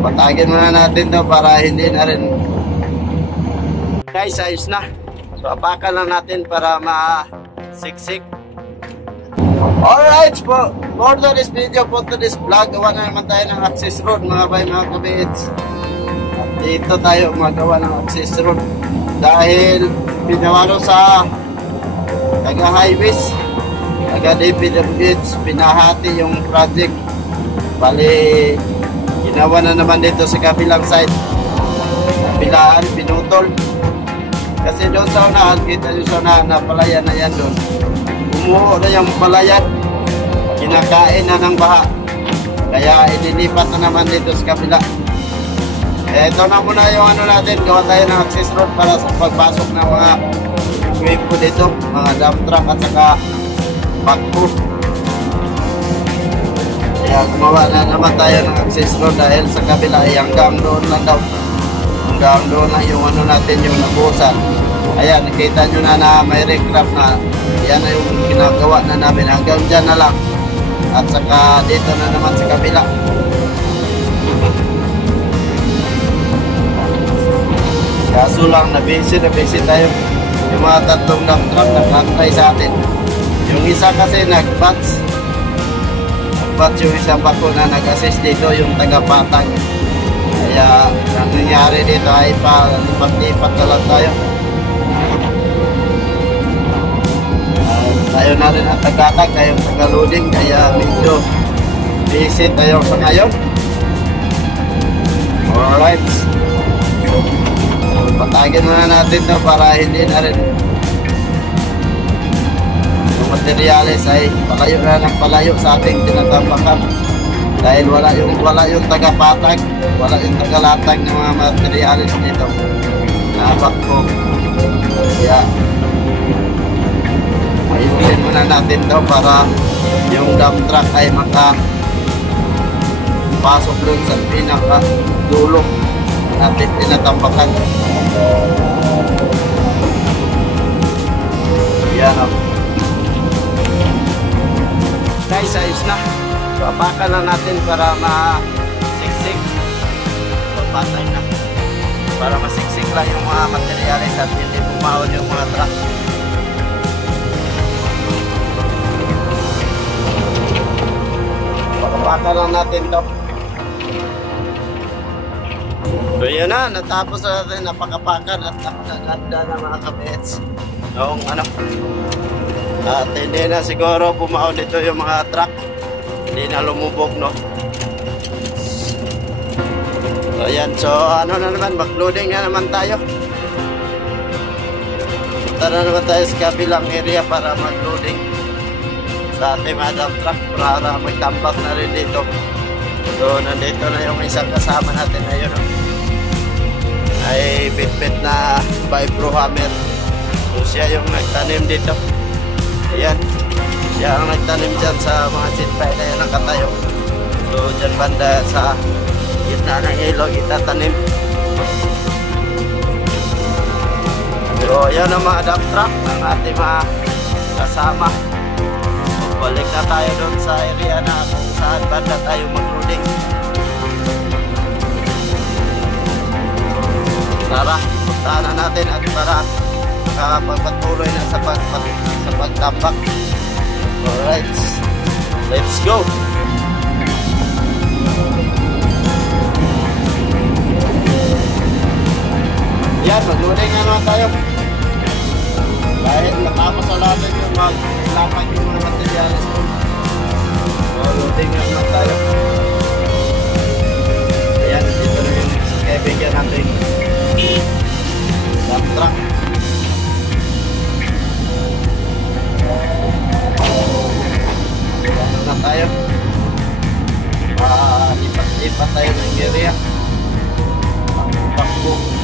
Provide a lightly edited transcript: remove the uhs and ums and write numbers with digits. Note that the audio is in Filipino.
Patagin muna natin to para hindi na rin. Guys, ayos na. So apakan lang natin para ma-siksik. Alright, for this video, for this vlog, gawa na naman tayo ng access road mga bay, mga kabits. At dito tayo magawa ng access road dahil pinawalo sa taga-highways, taga-DPWH, pinahati yung project. Bali, ginawa na naman dito sa kabilang side, kabilaan, pinutol. Kasi doon sa unahan, kita nyo sa unahan na palayan na yan doon. Umuho na yung palayan, kinakain na ng baha. Kaya inilipat na naman dito sa kabila. Ito na muna yung ano natin, gawa tayo ng access road para sa pagpasok ng mga equipo dito, mga dump truck at saka backhoe. Kaya gumawa na naman tayo ng access road dahil sa kabila ay hanggang doon lang daw. Hanggang doon lang yung ano natin, yung nabusan. Ayan, nakita nyo na may recraft na. Yan na yung ginagawa na namin. Hanggang dyan na lang. At saka dito na naman sa kabila. Kaso lang, na busy tayo. Yung mga tatlong dump truck nag-antay sa atin. Yung isa kasi nag-batch. Nag-batch yung isang bako na nag-assist dito, yung taga-patag. Kaya, ang nangyari dito ay lipat-lipat na lang tayo. Tayo na rin ang tagatag, tayong taga-loading, kaya medyo busy tayo sa ngayon. Alright. Patagin muna natin to para hindi na rin yung materialis ay palayo na ng palayo sa ating tinatampakan. Dahil wala yung taga-patag, wala yung taga-latag ng mga materialis nito. Napak ko. Kaya ayusin muna natin to para yung dump truck ay makapasok doon sa pinaka-dulo natin tinatampakan. Yan o. Guys, ayos na. So, apakan lang natin para masiksik. Patay na. Para masiksik lang yung mga materialis at hindi bumawon yung mga truck. Apakan lang natin to. So yun na, natapos na natin napakapakan at napakaganda na mga kabets. Noong ano, at hindi na siguro bumaon dito yung mga truck. Hindi na lumubog, no? So yan, so ano na naman, backloading na naman tayo. Punta na naman tayo sa kabilang area para magloading sa ating mga dump truck para magtambak na rin dito. So nandito na yung isang kasama natin ngayon, no? Ay bit-bit na vibro hammer. So siya yung nagtanim dito. Ayan, siya ang nagtanim dyan sa mga sitpay na yan nakatayo. So dyan banda sa gitna ng ilog itatanim. So yan ang mga dump truck ng ating mga kasama. So balik na tayo doon sa area na kung saan banda tayo mag-loading. Tara, puntahan na natin at para makapagpatuloy na sa pagtambak. Alright, let's go! Yan, mag-loading na naman tayo. Dahil matapos na natin yung maglapan yung mga materialis ko. So, loading na naman tayo. Ayan, dito na yung kaibigan natin. Dump truck. Ano na tayo? Lipat-lipat tayo ng area. Bakbo.